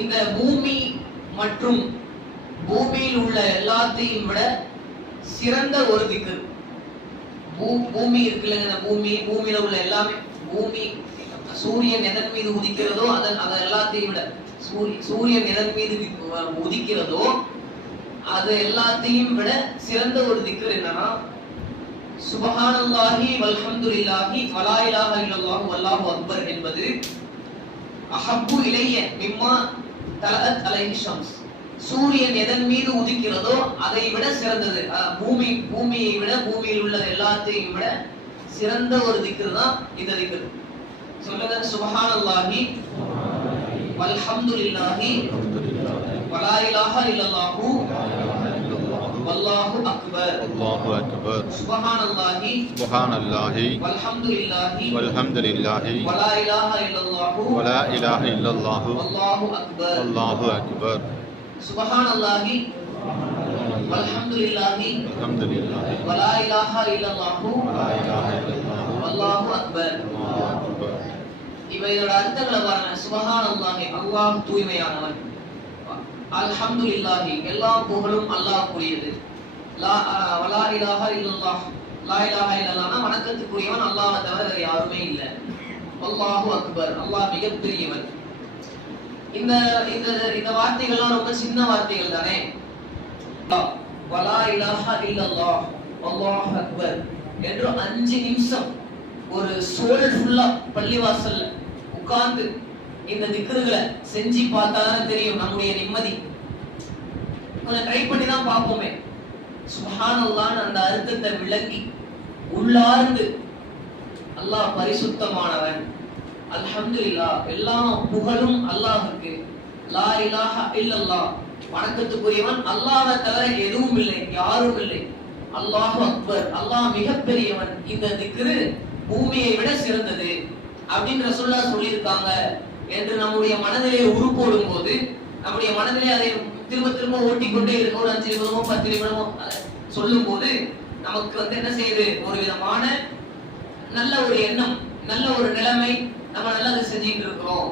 இந்த பூமி மற்றும் பூமியில் உள்ள எல்லாத்தையும் விட சிறந்த ஒரு திக்ர். பூமி இருக்குல்ல, பூமியில உள்ள எல்லாமே, பூமி சூரியன் எதன் மீது உதிக்கிறதோ அதை எல்லாத்தையும் விட, சூரியன் எதன் மீது உதிக்கிறதோ அது எல்லாத்தையும் விட சிறந்த ஒரு திக்ர் என்னன்னா சுப்ஹானல்லாஹி வல்ஹம்துலில்லாஹி வலா இலாஹ இல்லல்லாஹு வல்லாஹு அக்பர் என்பது அஹப்பு இலைய மிம்மா தலஅத் அலைஹி ஷம்ஸ். சூரியன் எதன் மீது உதிக்கிறதோ அதை விட சிறந்தது. பூமியை விட, பூமியில் உள்ள எல்லாத்தையும் விட சிறந்த ஒரு திக்ர் தான் இந்த திக்ர். சொல்லுங்க, சுப்ஹானல்லாஹி வல்ஹம்துலில்லாஹி வலா இலாஹ இல்லல்லாஹு வல்லாஹு அக்பர். அல்லாஹு அக்பர். சுப்ஹானல்லாஹி வல்ஹம்துலில்லாஹி வலா இலாஹ இல்லல்லாஹு வல்லாஹு அக்பர். சுப்ஹானல்லாஹி வல்ஹம்துலில்லாஹி வலா இலாஹ இல்லல்லாஹு வல்லாஹு அக்பர். இவையோட அர்த்தங்களை பாருங்க. சுப்ஹானல்லாஹி, அல்லாஹ் தூய்மையானவன். அல்ஹம்துலில்லாஹி, எல்லா புகழும் அல்லாஹ்வுக்குரியது. வலா இலாஹ இல்லல்லாஹ், லா இலாஹ இல்லல்லாஹ்னா வணக்கத்துக்குரியவன் அல்லாஹ்வை தவிர வேற யாருமே இல்ல. வல்லாஹு அக்பர், அல்லாஹ் மிகப்பெரியவன். இந்த இந்த வார்த்தைகள்லாம் ரொம்ப சின்ன வார்த்தைகள் தானே. வலா இலாஹ இல்லல்லாஹ் வல்லாஹு அக்பர் என்று 5 நிமிஷம் ஒரு சோல்ஃபுல்லா பள்ளிவாசல்ல உட்கார்ந்து இந்த திக்ருகளை செஞ்சு பார்த்தாதான் தெரியும் நம்முடைய நிம்மதி. கொஞ்சம் ட்ரை பண்ணி தான் பார்ப்போமே. சுப்ஹானல்லாஹ் அந்த அர்த்தத்தை விளங்கி உள்ளார்ந்து அல்லாஹ் பரிசுத்தமானவன், அல்ஹம்துலில்லாஹ் எல்லா புகழும் அல்லாஹ்வுக்கு, லா இலாஹ இல்லல்லாஹ் வணக்கத்துக்குரியவன் அல்லாஹ்வை தவிர எதுவும் இல்லை, யாரும் இல்லை, அல்லாஹு அக்பர், அல்லாஹ் மிகப்பெரியவன். இந்த திக்ரு பூமியை விட சிறந்தது அப்படின்னு ரசூலுல்லாஹ் சொல்லியிருக்காங்க என்று நம்முடைய மனதிலே உருப்போடும் போது, நம்முடைய மனதிலே அதை திரும்ப திரும்ப ஓட்டிக்கொண்டே இருக்க, ஒரு 5 நிமிடமோ 10 நிமிடமோ சொல்லும் போது நமக்கு என்ன செய்யுது, ஒரு விதமான நல்ல ஒரு எண்ணம், நல்ல ஒரு நிலைமை, நம்ம நல்லா அதை செஞ்சுட்டு இருக்கிறோம்.